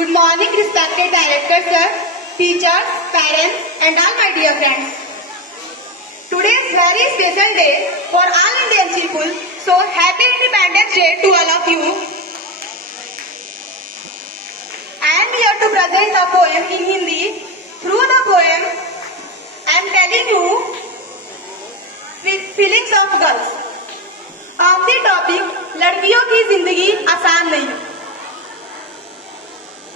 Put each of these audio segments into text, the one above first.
Good morning, respected director sir, teachers, parents, and all my dear friends. Today is very special day for all Indian people. So happy Independence Day to all of you. I am here to present a poem in Hindi. Through the poem, I am telling you feelings of girls. On the topic, लड़कियों की जिंदगी आसान नहीं.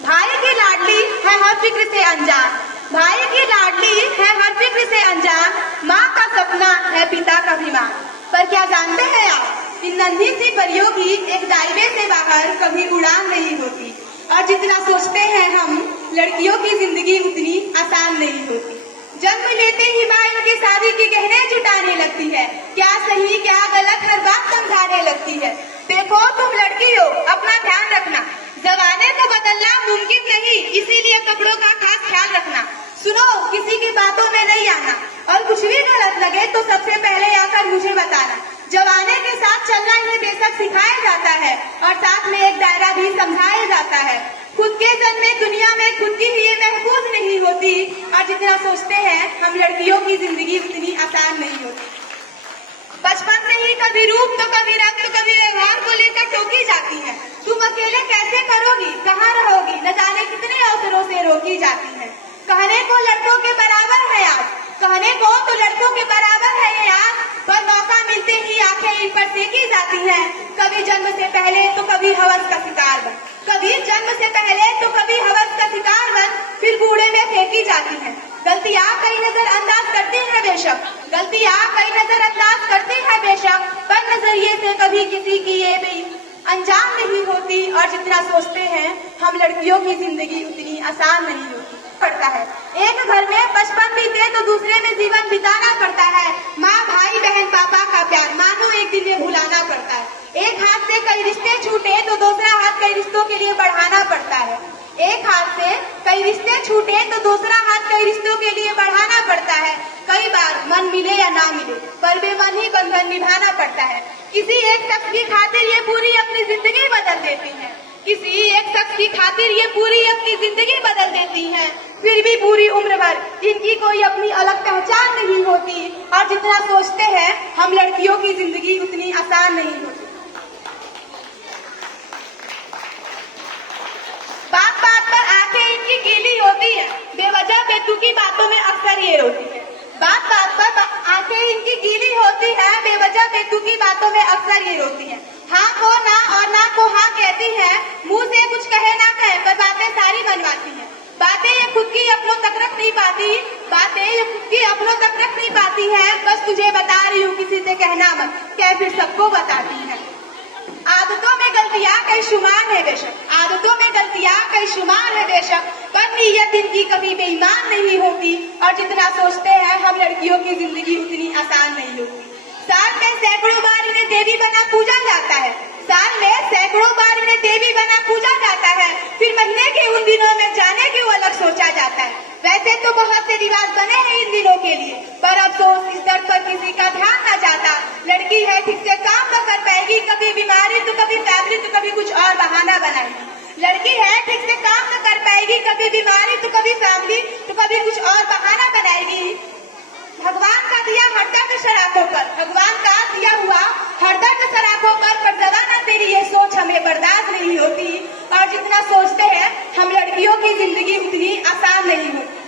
भाई की लाडली है हर फिक्र से अनजान. भाई की लाडली है हर फिक्र से अनजान. माँ का सपना है पिता का अभिमान. पर क्या जानते हैं आप, इन नन्ही सी परियों की एक दायरे से बाहर कभी उड़ान नहीं होती. और जितना सोचते हैं हम, लड़कियों की जिंदगी उतनी आसान नहीं होती. जन्म लेते ही माँ इनकी शादी की गहने जुटाने लगती है. क्या सही क्या गलत हर बात समझाने लगती है. देखो तुम लड़की हो, अपना ध्यान रखना. जमाने को बदलना मुमकिन नहीं, इसीलिए कपड़ों का खास ख्याल रखना. सुनो, किसी की बातों में नहीं आना, और कुछ भी गलत लगे तो सबसे पहले आकर मुझे बताना. जमाने के साथ चलना इन्हें बेशक सिखाया जाता है, और साथ में एक दायरा भी समझाया जाता है. खुद के जन्मे दुनिया में खुद की ही महफूज नहीं होती. और जितना सोचते हैं हम, लड़कियों की जिंदगी उतनी आसान नहीं होती. बचपन से ही कभी रूप तो कभी रंग तो कभी व्यवहार को लेकर टोकी जाती है. तुम अकेले कैसे करोगी, कहाँ रहोगी, न जाने कितने अवसरों से रोकी जाती है. कहने को लड़कों के बराबर है आज, कहने को तो लड़कों के बराबर है ये आज, पर मौका मिलते ही आंखें इन पर सेकी जाती हैं. कभी जन्म से पहले तो कभी हवस का शिकार बन, कभी जन्म से पहले तो कभी हवस का शिकार बन, फिर कूड़े में फेंकी जाती हैं. गलतियाँ कई नजरअंदाज करती है बेशक, गलतियाँ कई नजरअंदाज करती है बेशक, पर नजरिए से कभी किसी की ये भी अंजाम नहीं होती. और जितना सोचते हैं हम, लड़कियों की जिंदगी उतनी आसान नहीं होती. पड़ता है एक घर में बचपन बीते तो दूसरे में जीवन बिताना पड़ता है. माँ भाई बहन पापा का प्यार मानो एक दिन में भुलाना पड़ता है. एक हाथ से कई रिश्ते छूटे तो दूसरा हाथ कई रिश्तों के लिए बढ़ाना पड़ता है. एक हाथ से कई रिश्ते छूटे तो दूसरा हाथ कई रिश्तों के लिए बढ़ाना पड़ता है. कई बार मन मिले या ना मिले, पर बेमन ही बंधन निभाना पड़ता है. किसी एक शख्स की खातिर ये पूरी अपनी जिंदगी बदल देती है, किसी एक शख्स की खातिर ये पूरी अपनी जिंदगी बदल देती हैं. फिर भी पूरी उम्र भर इनकी कोई अपनी अलग पहचान नहीं होती. और जितना सोचते हैं हम, लड़कियों की जिंदगी उतनी आसान नहीं होती. बात बात पर आंखें इनकी गीली होती है, बेवजह बेतुकी बातों में अक्सर ये रोती है. बात बात पर आंखें इनकी गीली होती है, बेवजह बेतुकी बातों में अक्सर ये रोती है. हाँ को ना और ना को हाँ कहती है, मुंह से कुछ कहे ना कहे पर बातें सारी मनवाती है. बातें ये खुद की अपनों तक रख नहीं पाती, बातें ये खुद की अपनों तक रख नहीं पाती है. बस तुझे बता रही हूँ, किसी से कहना मत, कह फिर सबको बताती है. आदतों में गलतियाँ कई शुमार है बेशक, आदतों में गलतियाँ कई शुमार है बेशक, पर नीयत इनकी कभी बेईमान नहीं होती. और जितना सोचते हैं हम, लड़कियों की जिंदगी उतनी आसान नहीं होती. साल में सैकड़ों बार इन्हें देवी बना पूजा जाता है, साल में सैकड़ों बार इन्हें देवी बना पूजा जाता है. फिर महीने के उन दिनों में जाने क्यों अलग सोचा जाता है. वैसे तो बहुत से रिवाज बने हैं इन दिनों के लिए, पर अफसोस इस दर्द पर किसी का ध्यान न जाता. लड़की है, ठीक से काम न कर पाएगी, कभी बीमारी तो कभी फैमिली तो कभी कुछ और बहाना बनाएगी. लड़की है, ठीक से काम न कर पाएगी, कभी बीमारी तो कभी फैमिली तो कभी कुछ और बहाना बनाएगी. भगवान का दिया हर दर्द शराखों पर, भगवान का दिया हुआ हर दर्द शराखों पर जमाना तेरी ये सोच हमें बर्दाश्त नहीं होती. और जितना सोचते हैं हम, लड़कियों की जिंदगी उतनी आसान नहीं होती.